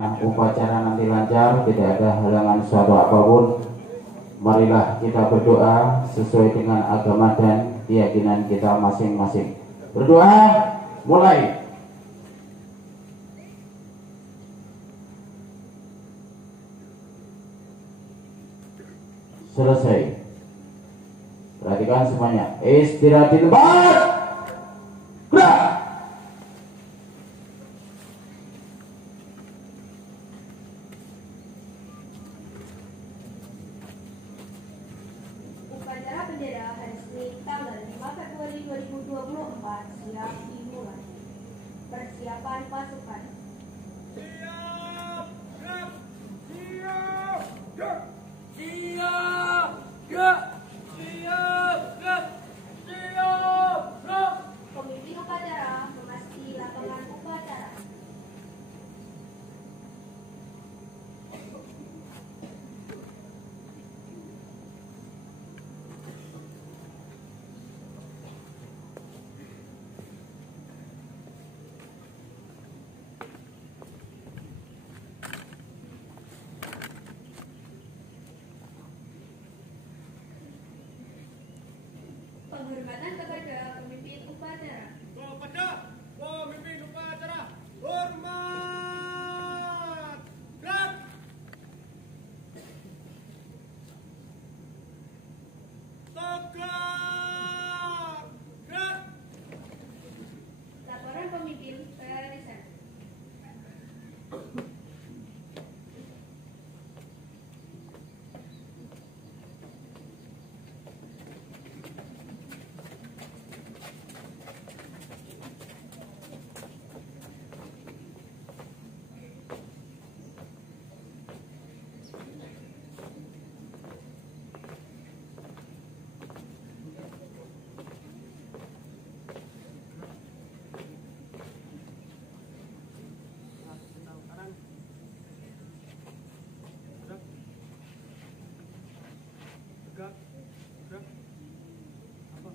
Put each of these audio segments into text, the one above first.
Upacara nanti lancar, tidak ada halangan suatu apapun. Marilah kita berdoa sesuai dengan agama dan keyakinan kita masing-masing. Berdoa, mulai. Selesai. Perhatikan semuanya. Istirahat di tempat. Gerak. Upacara bendera hari Senin tanggal 5 Februari 2024 siap dimulai. Persiapan pasukan. Siap, gerak. Siap, gerak. Siap, gerak. Siap, gerak. Siap, gerak. Pemimpin upacara memasuki lapangan upacara. Penghormatan kepada pemimpin upacara. Kepada pemimpin upacara, hormat. Gerak. Tegak. Gerak. Laporan pemimpin barisan. Tegak. Gerak. Apa?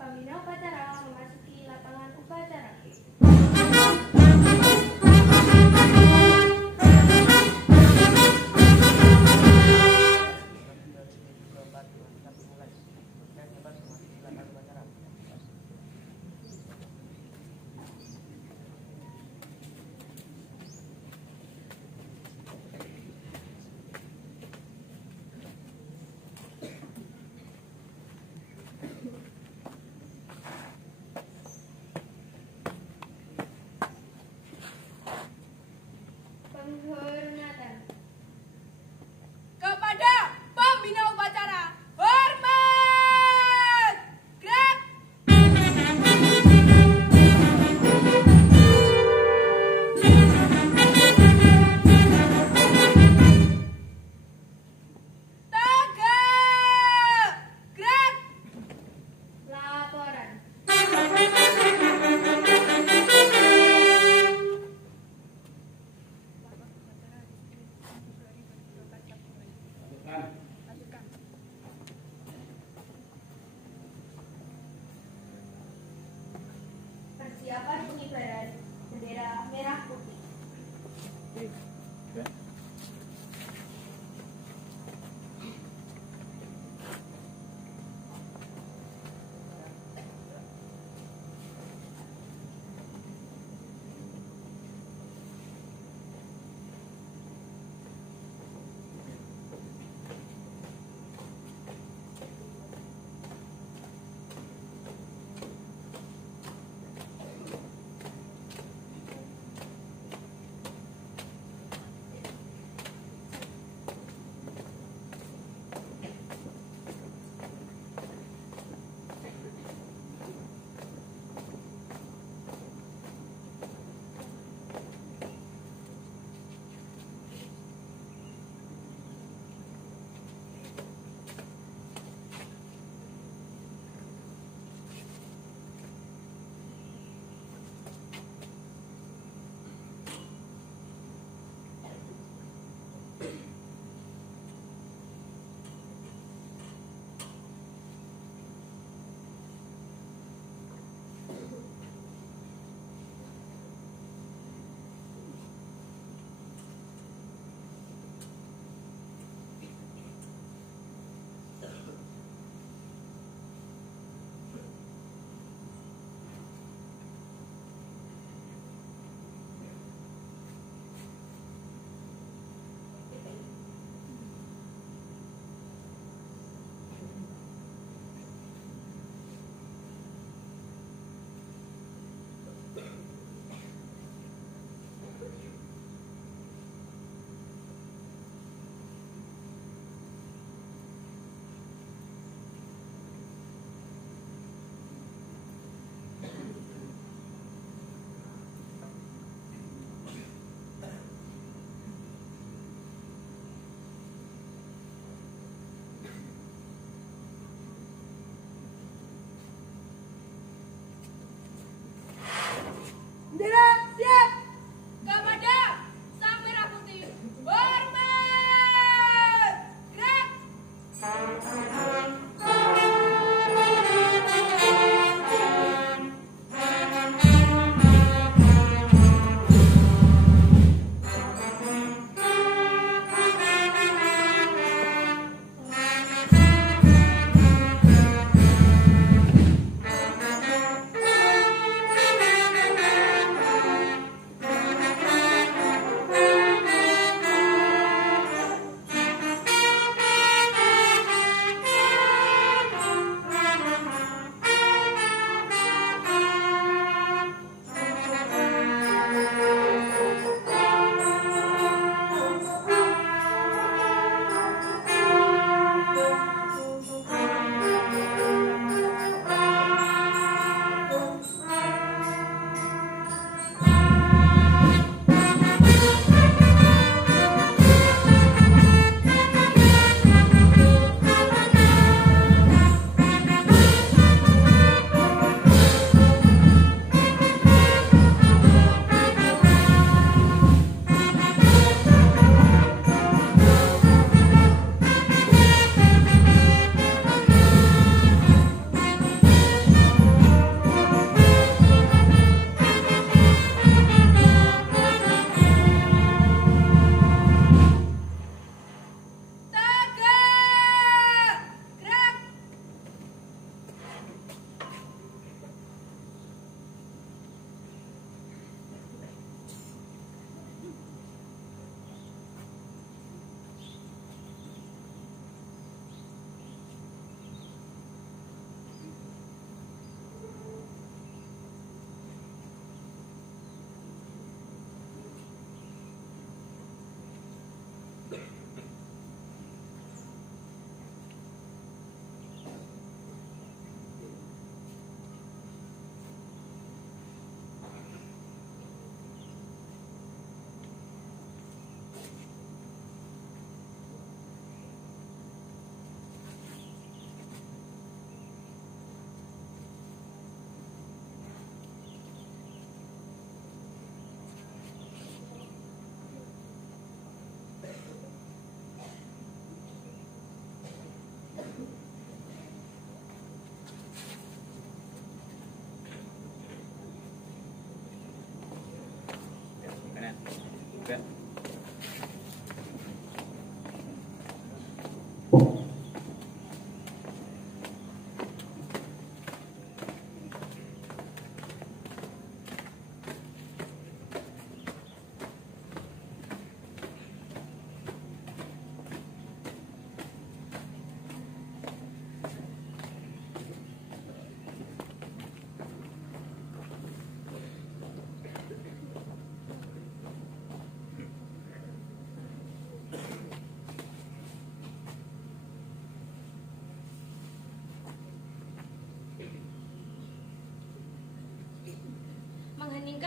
Pembina upacara memasuki lapangan upacara. Penghormatan. Kepada pembina upacara, hormat. Gerak. Tegak. Gerak. Laporan. Persiapan pengibaran bendera merah putih.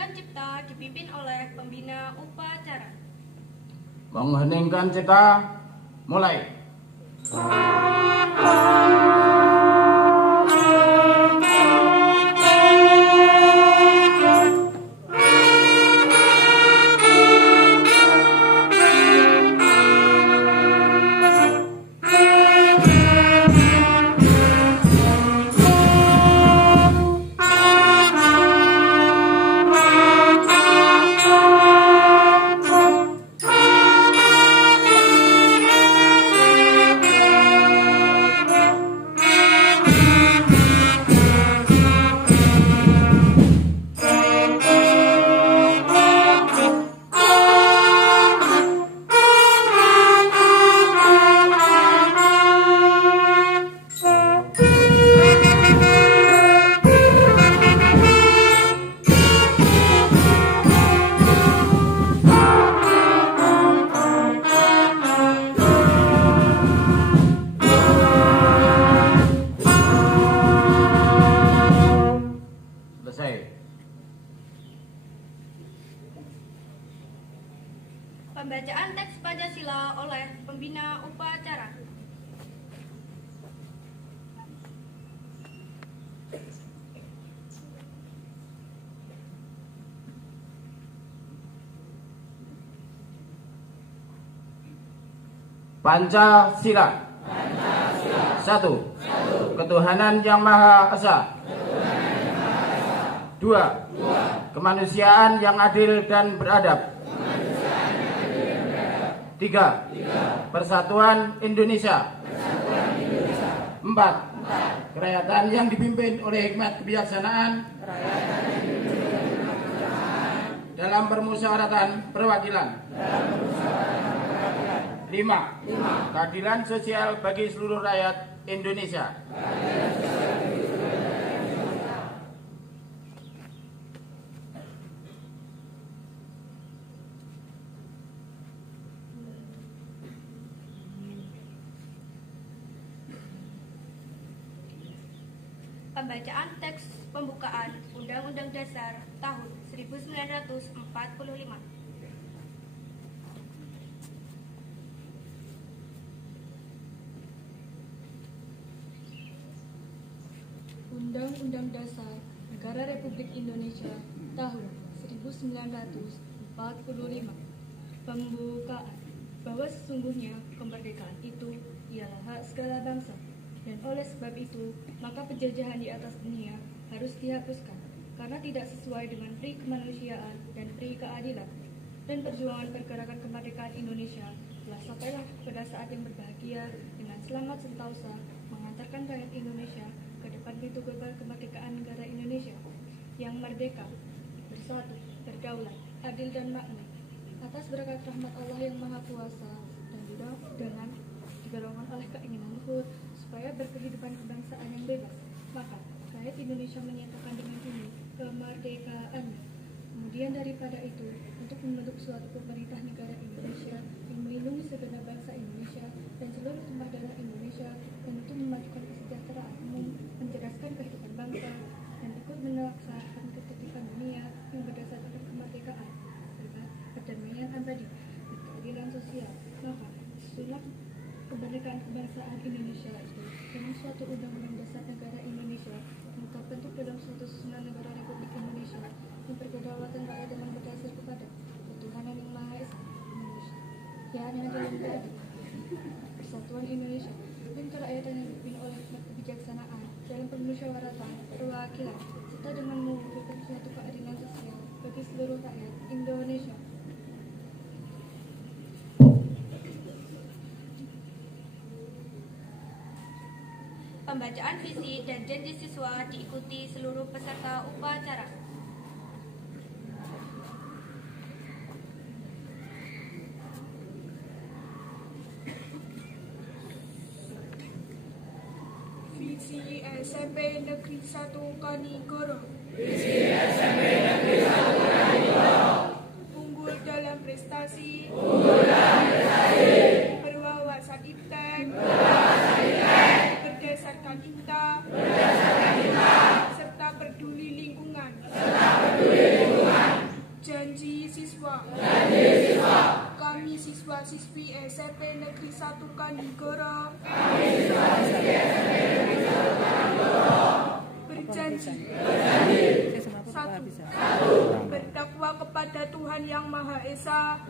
Mengheningkan cipta dipimpin oleh pembina upacara. Mengheningkan cipta, mulai. Pembacaan teks Pancasila oleh pembina upacara. Pancasila. Satu. Ketuhanan Yang Maha Esa. Dua. Kemanusiaan yang adil dan beradab. Tiga. Persatuan Indonesia. Empat. Kerakyatan yang dipimpin oleh hikmat kebijaksanaan dalam permusyawaratan perwakilan. Lima. Keadilan sosial bagi seluruh rakyat Indonesia. Pembacaan teks pembukaan Undang-Undang Dasar tahun 1945. Undang-Undang Dasar Negara Republik Indonesia tahun 1945. Pembukaan. Bahwa sesungguhnya kemerdekaan itu ialah hak segala bangsa, dan oleh sebab itu maka penjajahan di atas dunia harus dihapuskan karena tidak sesuai dengan pri kemanusiaan dan pri keadilan. Dan perjuangan pergerakan kemerdekaan Indonesia telah sampailah pada saat yang berbahagia dengan selamat sentosa mengantarkan rakyat Indonesia ke depan pintu gerbang kemerdekaan negara Indonesia yang merdeka, bersatu, berdaulat, adil dan makmur atas berkat rahmat Allah yang Maha Kuasa dan juga dengan digerakkan oleh keinginan luhur supaya berkehidupan kebangsaan yang bebas. Maka rakyat Indonesia menyatakan dengan ini kemerdekaannya. Kemudian daripada itu, untuk membentuk suatu pemerintah negara Indonesia yang melindungi segenap bangsa Indonesia dan seluruh tumpah darah Indonesia, dan untuk memajukan kesejahteraan umum, mencerdaskan kehidupan bangsa, dan ikut melaksanakan ketertiban dunia yang berdasarkan kemerdekaan, perdamaian abadi, dan keadilan sosial. Maka susunan kemerdekaan kebangsaan Indonesia itu dengan suatu undang-undang dasar negara Indonesia yang terbentuk dalam suatu susunan negara Republik Indonesia yang berkedaulatan rakyat dengan berdasar kepada ketuhanan yang Maha Esa Indonesia, yang adil dan beradab, persatuan Indonesia, dan kerakyatan yang dipimpin oleh hikmat kebijaksanaan dalam permusyawaratan perwakilan, serta dengan mewujudkan suatu keadilan sosial bagi seluruh rakyat Indonesia. Pembacaan visi dan janji siswa diikuti seluruh peserta upacara. Visi SMP Negeri 1 Kanigoro. Unggul dalam prestasi. Berwawasan iptek. Berdasarkan IPTA. Serta peduli lingkungan. SMP Negeri 1 Kanigoro berjanji satu, bertakwa kepada Tuhan Yang Maha Esa.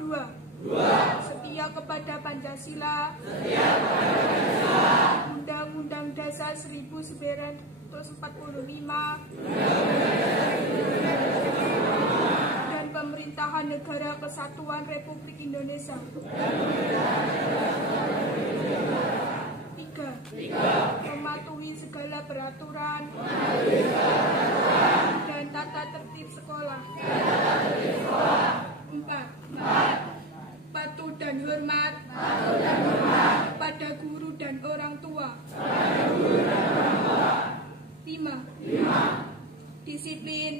Dua, setia kepada Pancasila, Undang-Undang Dasar 1945, dan pemerintahan Negara Kesatuan Republik Indonesia. Tiga, mematuhi segala peraturan dan tata tertib sekolah. Empat, patuh dan hormat pada guru dan orang tua. Lima, disiplin,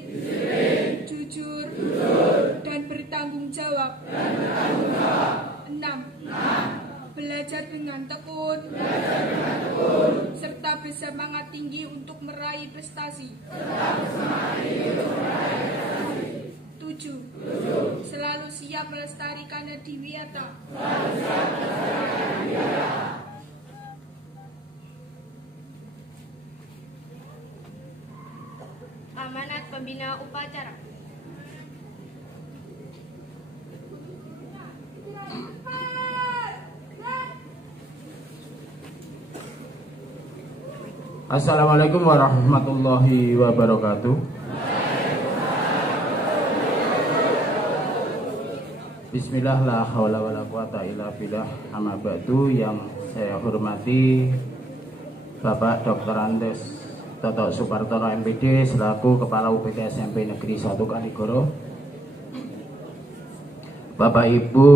jujur, dan bertanggung jawab. Enam, belajar dengan tekun, serta bersemangat tinggi untuk meraih prestasi. 7. Selalu siap melestarikan Adiwiyata. Amanat pembina upacara. Assalamualaikum warahmatullahi wabarakatuh. Bismillah, la haula wala quwata illa billah. Amma ba'du. Yang saya hormati Bapak Dr. Andes Toto Supartono MPD selaku Kepala UPT SMP Negeri 1 Kanigoro, Bapak Ibu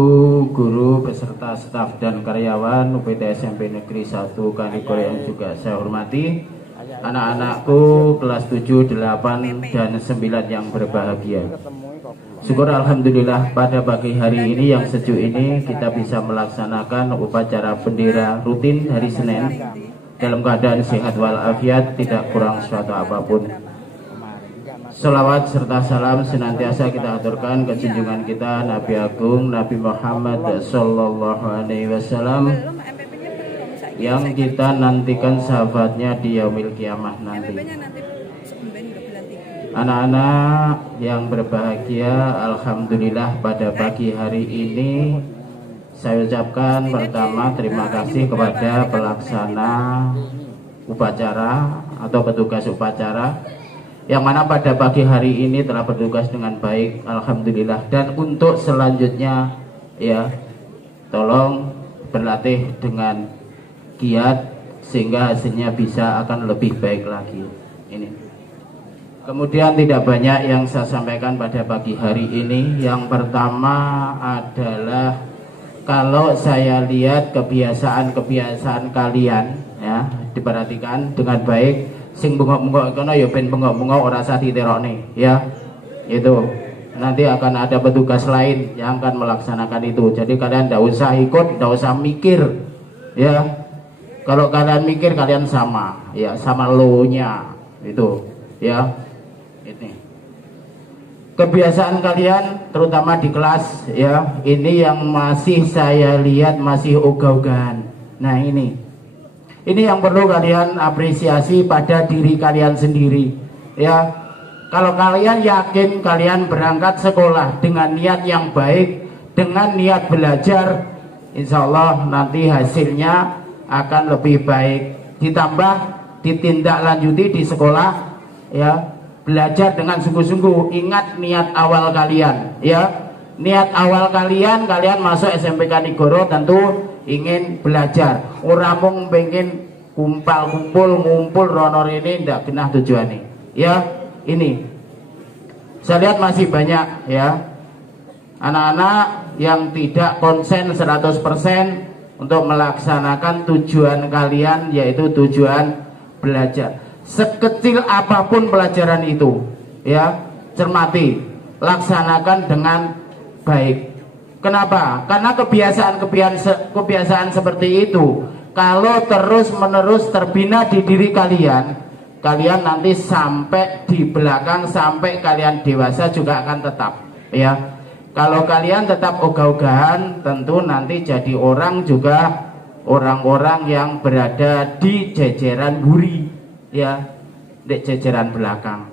guru beserta staf dan karyawan UPT SMP Negeri 1 Kanigoro yang juga saya hormati, anak-anakku kelas 7, 8, dan 9 yang berbahagia. Syukur alhamdulillah pada pagi hari ini yang sejuk ini kita bisa melaksanakan upacara bendera rutin hari Senin dalam keadaan sehat walafiat, tidak kurang suatu apapun. Salawat serta salam senantiasa kita aturkan ke junjungan kita Nabi Agung Nabi Muhammad Sallallahu Alaihi Wasallam yang kita nantikan sahabatnya di yaumil kiamah nanti. Anak-anak yang berbahagia, alhamdulillah pada pagi hari ini saya ucapkan pertama terima kasih kepada pelaksana upacara atau petugas upacara yang mana pada pagi hari ini telah bertugas dengan baik, alhamdulillah. Dan untuk selanjutnya ya, tolong berlatih dengan giat sehingga hasilnya bisa akan lebih baik lagi. Ini. Kemudian tidak banyak yang saya sampaikan pada pagi hari ini. Yang pertama adalah kalau saya lihat kebiasaan-kebiasaan kalian ya, diperhatikan dengan baik. Sing bengok-bengok kono ya ben bengok-bengok ora usah diterokne ya. Itu nanti akan ada petugas lain yang akan melaksanakan itu. Jadi kalian tidak usah ikut, tidak usah mikir ya. Kalau kalian mikir kalian sama ya, sama lo-nya itu ya. Ini kebiasaan kalian terutama di kelas ya, ini yang masih saya lihat masih ogah-ogahan. Nah ini yang perlu kalian apresiasi pada diri kalian sendiri ya. Kalau kalian yakin kalian berangkat sekolah dengan niat yang baik, dengan niat belajar, insya Allah nanti hasilnya akan lebih baik. Ditambah ditindaklanjuti di sekolah ya, belajar dengan sungguh-sungguh. Ingat niat awal kalian ya. Niat awal kalian masuk SMP Kanigoro tentu ingin belajar. Orang mung pengen ngumpul rono ini ndak genah tujuannya ya. Ini saya lihat masih banyak ya anak-anak yang tidak konsen 100% untuk melaksanakan tujuan kalian, yaitu tujuan belajar. Sekecil apapun pelajaran itu ya, cermati, laksanakan dengan baik. Kenapa? Karena kebiasaan seperti itu kalau terus-menerus terbina di diri kalian, kalian nanti sampai di belakang, sampai kalian dewasa juga akan tetap ya. Kalau kalian tetap ogah-ogahan, tentu nanti jadi orang juga orang-orang yang berada di jajaran buri, ya, di jajaran belakang.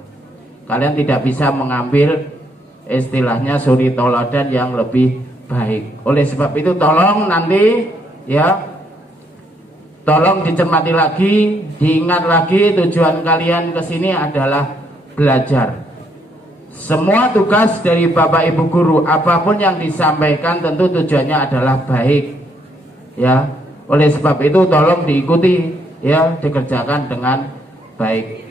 Kalian tidak bisa mengambil istilahnya suri toladan yang lebih baik. Oleh sebab itu tolong nanti, ya, tolong dicermati lagi, diingat lagi tujuan kalian ke sini adalah belajar. Semua tugas dari Bapak Ibu guru, apapun yang disampaikan tentu tujuannya adalah baik, ya. Oleh sebab itu tolong diikuti, ya, dikerjakan dengan baik.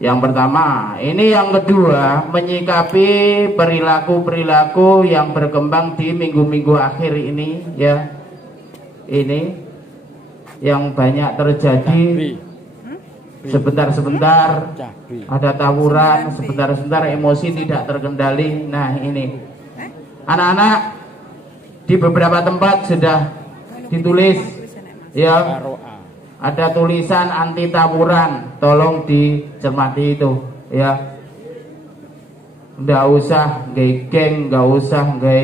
Yang pertama, ini yang kedua, menyikapi perilaku-perilaku yang berkembang di minggu-minggu akhir ini, ya. Ini yang banyak terjadi. Sebentar-sebentar ada tawuran, sebentar-sebentar emosi tidak terkendali. Nah, ini anak-anak di beberapa tempat sudah ditulis, ya, ada tulisan anti tawuran, tolong dicermati itu, ya. Nggak usah nggak geng, nggak usah nggak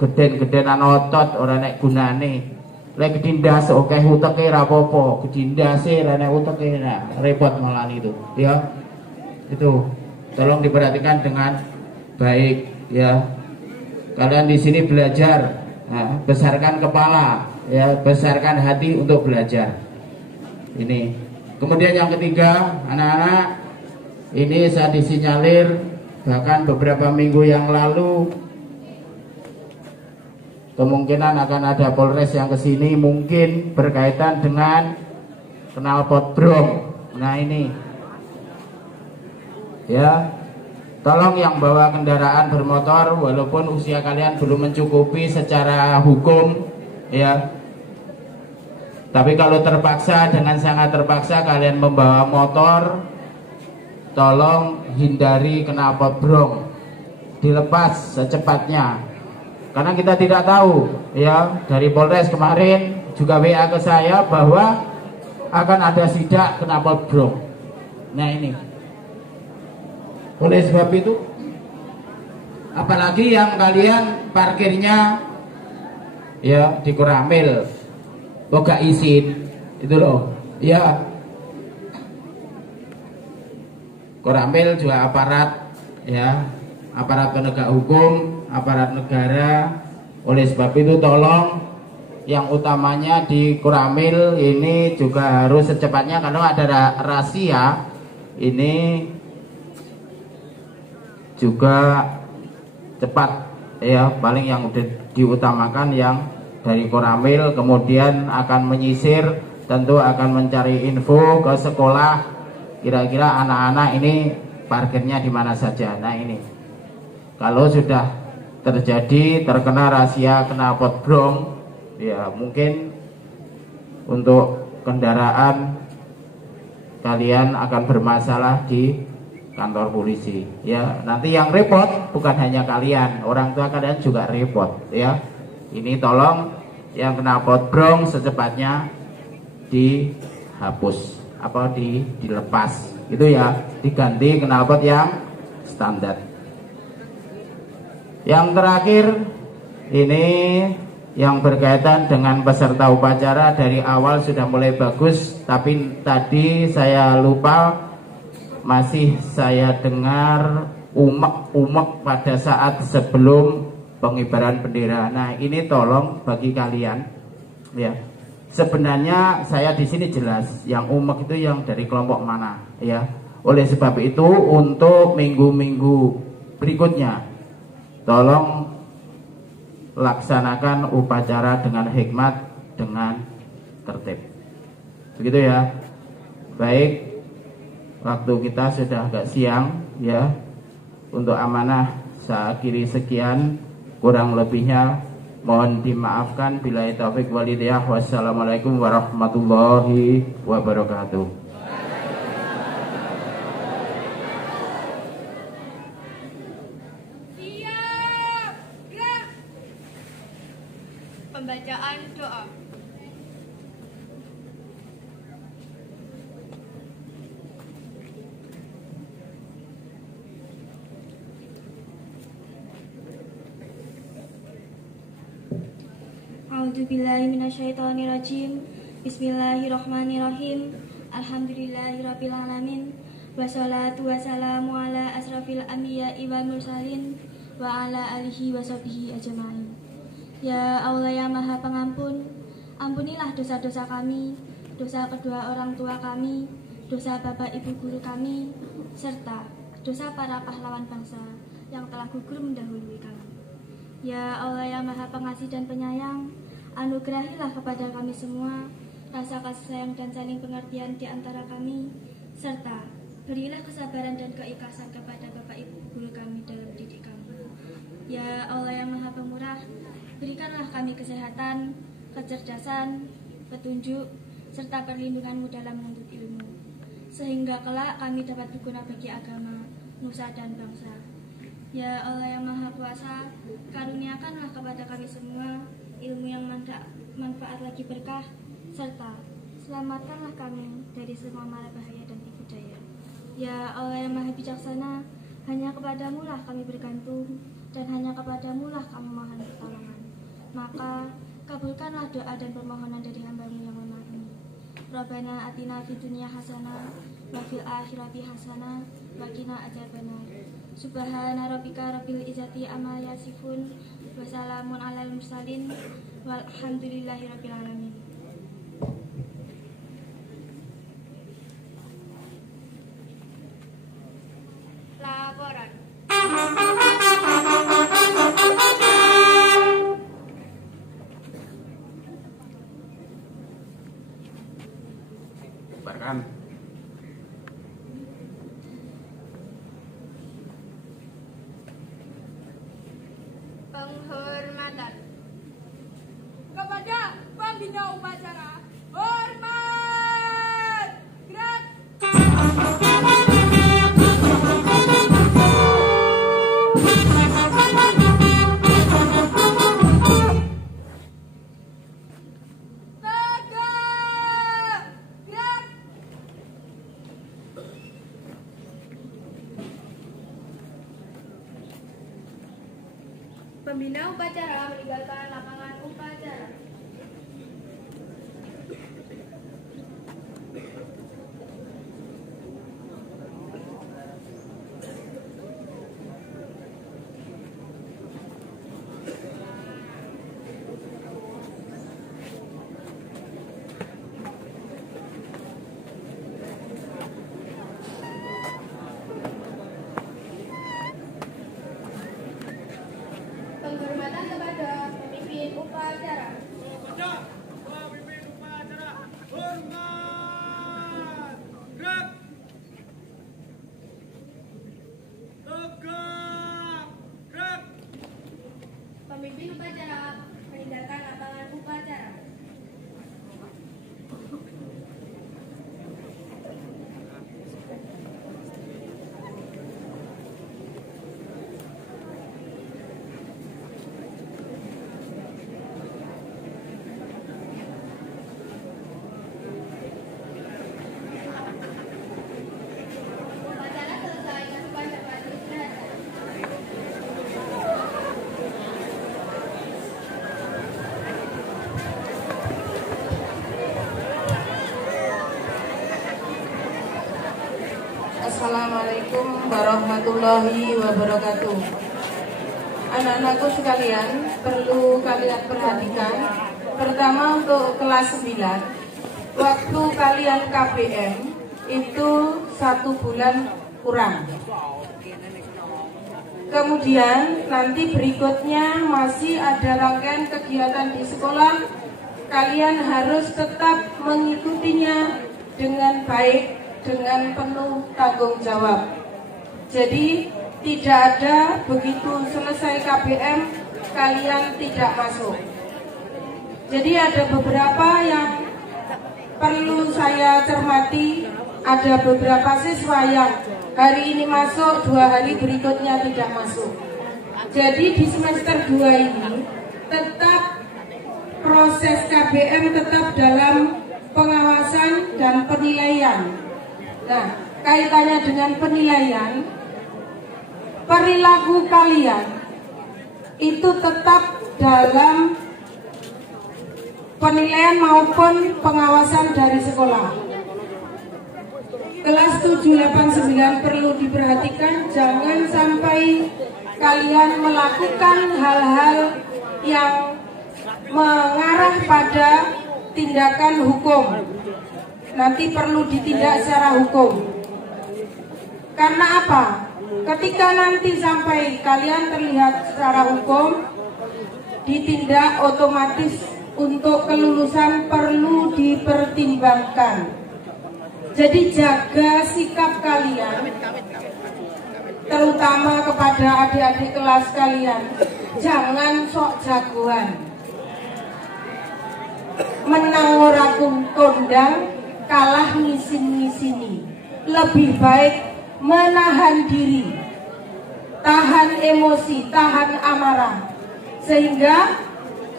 geden-gedenan otot, orang nek gunane. Lek gedindas oke uteke ra apa-apa, gedindase ra nek uteke, nah, repot malah itu, ya. Itu tolong diperhatikan dengan baik, ya. Kalian di sini belajar, nah, besarkan kepala, ya, besarkan hati untuk belajar. Ini. Kemudian yang ketiga, anak-anak, ini saya disinyalir bahkan beberapa minggu yang lalu kemungkinan akan ada Polres yang kesini, mungkin berkaitan dengan knalpot brong. Nah, ini, ya, tolong yang bawa kendaraan bermotor, walaupun usia kalian belum mencukupi secara hukum, ya, tapi kalau terpaksa, dengan sangat terpaksa kalian membawa motor, tolong hindari knalpot brong, dilepas secepatnya. Karena kita tidak tahu, ya, dari Polres kemarin juga WA ke saya bahwa akan ada sidak knalpot brong. Nah, ini. Oleh sebab itu, apalagi yang kalian parkirnya, ya, di Koramil, boga izin, itu loh, ya. Koramil juga aparat, ya, aparat penegak hukum, aparat negara. Oleh sebab itu tolong yang utamanya di Koramil ini juga harus secepatnya, karena ada rahasia ini juga cepat, ya, paling yang udah diutamakan yang dari Koramil, kemudian akan menyisir, tentu akan mencari info ke sekolah, kira-kira anak-anak ini parkirnya di mana saja. Nah, ini kalau sudah terjadi terkena rahasia knalpot brong, ya, mungkin untuk kendaraan kalian akan bermasalah di kantor polisi, ya. Nanti yang repot bukan hanya kalian, orang tua kalian juga repot, ya. Ini tolong yang knalpot brong secepatnya dihapus, dilepas, itu ya, diganti knalpot yang standar. Yang terakhir ini yang berkaitan dengan peserta upacara, dari awal sudah mulai bagus, tapi tadi saya lupa, masih saya dengar umek-umek pada saat sebelum pengibaran bendera. Nah, ini tolong bagi kalian, ya. Sebenarnya saya di sini jelas yang umek itu yang dari kelompok mana, ya. Oleh sebab itu untuk minggu-minggu berikutnya tolong laksanakan upacara dengan hikmat, dengan tertib. Begitu, ya. Baik, waktu kita sudah agak siang, ya. Untuk amanah saya akhiri sekian, kurang lebihnya mohon dimaafkan. Billahi taufik wal hidayah. Wassalamualaikum warahmatullahi wabarakatuh. Pembacaan doa. A'udzubillahi minasyaitonirrajim. Bismillahirrahmanirrahim. Alhamdulillahirabbil alamin. Wassalatu wassalamu ala asrafil anbiya'i wal mursalin wa ala alihi washabihi ajmain. Ya Allah yang Maha Pengampun, ampunilah dosa-dosa kami, dosa kedua orang tua kami, dosa bapak ibu guru kami, serta dosa para pahlawan bangsa yang telah gugur mendahului kami. Ya Allah yang Maha Pengasih dan Penyayang, anugerahilah kepada kami semua rasa kasih sayang dan saling pengertian di antara kami, serta berilah kesabaran dan keikhlasan kepada bapak ibu guru kami dalam didik kami. Ya Allah yang Maha Pemurah, berikanlah kami kesehatan, kecerdasan, petunjuk, serta perlindunganmu dalam menuntut ilmu, sehingga kelak kami dapat berguna bagi agama, nusa dan bangsa. Ya Allah yang Maha Kuasa, karuniakanlah kepada kami semua ilmu yang manfaat lagi berkah, serta selamatkanlah kami dari semua mara bahaya dan tipu daya. Ya Allah yang Maha Bijaksana, hanya kepadamu lah kami bergantung, dan hanya kepadamu lah kami mohon pertolongan. Maka kabulkanlah doa dan permohonan dari hamba-Mu yang lemah ini. Rabbana atina fid dunya hasanah wa fil akhirati hasanah wa qina adzabannar. Subhana rabbika rabbil izzati amma yasifun wa salamun alal mursalin walhamdulillahi rabbil alamin. Laporan. Bubarkan. Penghormatan. Kepada pembina upacara, hormat! Gerak! Tegak! Gerak! Pembina upacara meninggalkan lapangan upacara. Penghormatan kepada pemimpin upacara. Kepada pemimpin upacara, hormat! Gerak! Tegak! Gerak! Pemimpin upacara meninggalkan lapangan upacara. Upacara selesai, pasukan dapat istirahat. Assalamualaikum warahmatullahi wabarakatuh. Anak-anakku sekalian, perlu kalian perhatikan. Pertama untuk kelas 9, waktu kalian KBM itu 1 bulan kurang. Kemudian nanti berikutnya masih ada rangkaian kegiatan di sekolah. Kalian harus tetap mengikutinya dengan baik, dengan penuh tanggung jawab. Jadi tidak ada begitu selesai KBM kalian tidak masuk. Jadi ada beberapa yang perlu saya cermati. Ada beberapa siswa yang hari ini masuk, 2 hari berikutnya tidak masuk. Jadi di semester 2 ini tetap proses KBM tetap dalam pengawasan dan penilaian. Nah, kaitannya dengan penilaian, perilaku kalian itu tetap dalam penilaian maupun pengawasan dari sekolah. Kelas 7, 8, 9 perlu diperhatikan, jangan sampai kalian melakukan hal-hal yang mengarah pada tindakan hukum. Nanti perlu ditindak secara hukum. Karena apa? Ketika nanti sampai kalian terlihat secara hukum, ditindak, otomatis untuk kelulusan perlu dipertimbangkan. Jadi jaga sikap kalian, terutama kepada adik-adik kelas kalian. Jangan sok jagoan, menang ora kondang, kalah ngisin-ngisini. Lebih baik menahan diri, tahan emosi, tahan amarah, sehingga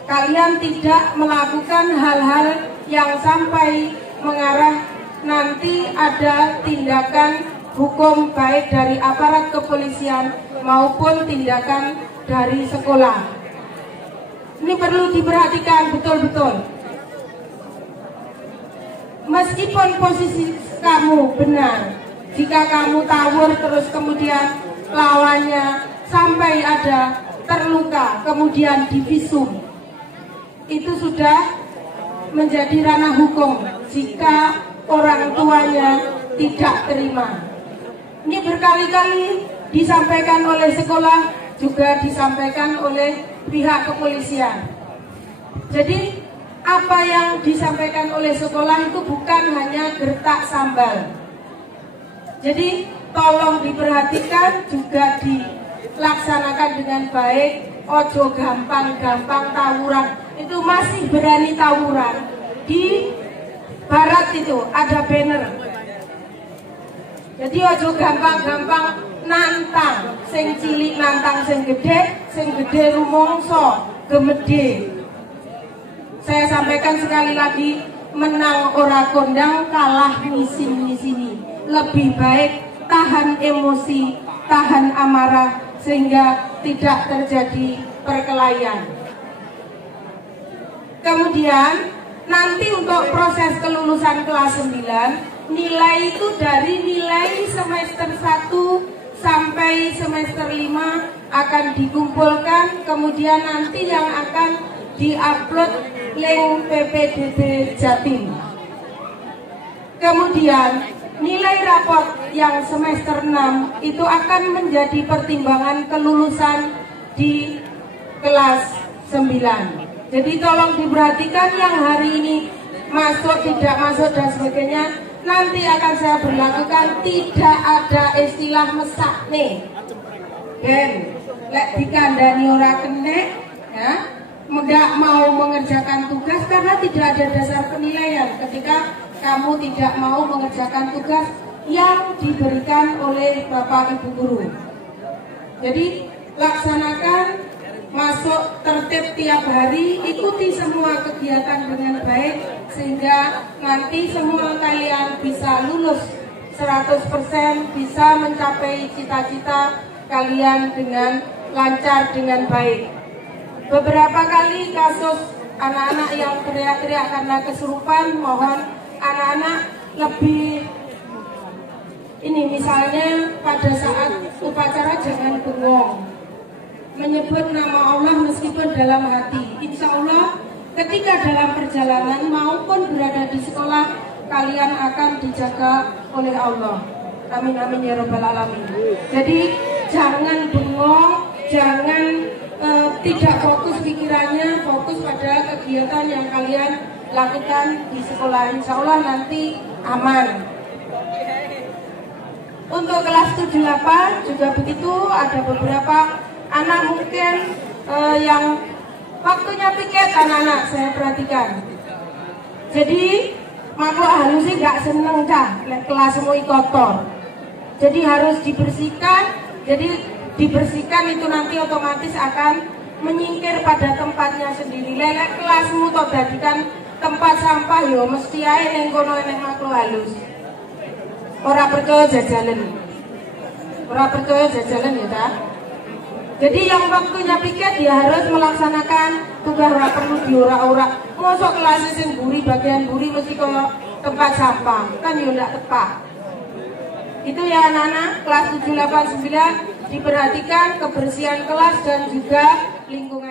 kalian tidak melakukan hal-hal yang sampai mengarah nanti ada tindakan hukum baik dari aparat kepolisian maupun tindakan dari sekolah. Ini perlu diperhatikan betul-betul. Meskipun posisi kamu benar, jika kamu tawur terus kemudian lawannya sampai ada terluka kemudian divisum, itu sudah menjadi ranah hukum jika orang tuanya tidak terima. Ini berkali-kali disampaikan oleh sekolah, juga disampaikan oleh pihak kepolisian. Jadi apa yang disampaikan oleh sekolah itu bukan hanya gertak sambal. Jadi tolong diperhatikan, juga dilaksanakan dengan baik. Ojo gampang-gampang tawuran. Itu masih berani tawuran di barat itu ada banner. Jadi ojo gampang-gampang nantang, sing cilik nantang sing gede rumongso gemede. Saya sampaikan sekali lagi, menang ora kondang, kalah ngisin-ngisini. Lebih baik tahan emosi, tahan amarah, sehingga tidak terjadi perkelahian. Kemudian nanti untuk proses kelulusan kelas 9, nilai itu dari nilai semester 1 sampai semester 5 akan dikumpulkan, kemudian nanti yang akan diupload link PPDB Jatim. Kemudian nilai raport yang semester 6 itu akan menjadi pertimbangan kelulusan di kelas 9. Jadi tolong diperhatikan yang hari ini masuk, tidak masuk dan sebagainya, nanti akan saya berlakukan. Tidak ada istilah mesak nih. Ben, lek dikandani ora kenek, ya, tidak mau mengerjakan tugas karena tidak ada dasar penilaian ketika kamu tidak mau mengerjakan tugas yang diberikan oleh Bapak Ibu Guru. Jadi laksanakan, masuk tertib tiap hari, ikuti semua kegiatan dengan baik sehingga nanti semua kalian bisa lulus 100%, bisa mencapai cita-cita kalian dengan lancar, dengan baik. Beberapa kali kasus anak-anak yang teriak-teriak karena kesurupan, mohon anak-anak lebih ini, misalnya pada saat upacara jangan bengong, menyebut nama Allah meskipun dalam hati. Insya Allah ketika dalam perjalanan maupun berada di sekolah, kalian akan dijaga oleh Allah. Amin amin ya rabbal alamin. Jadi jangan bengong, jangan tidak fokus pikirannya, fokus pada kegiatan yang kalian lakukan di sekolah. Insya Allah nanti aman. Untuk kelas 7-8 juga begitu, ada beberapa anak mungkin yang waktunya piket, anak-anak saya perhatikan. Jadi makhluk halus sih nggak seneng cah, kelasmu kotor. Jadi harus dibersihkan. Jadi dibersihkan itu nanti otomatis akan menyingkir pada tempatnya sendiri. Lelek kelasmu toh jadikan tempat sampah yo mesti ae ning kono enek makhluk halus. Ora percaya jajalan. Ora percaya jajalan ya ta? Jadi yang waktunya piket dia harus melaksanakan tugas, ora perlu diurak-urak. Mosok kelas sing buri bagian buri mesti koyo tempat sampah, kan yo ndak tepat. Itu ya anak-anak kelas 789, diperhatikan kebersihan kelas dan juga lingkungan.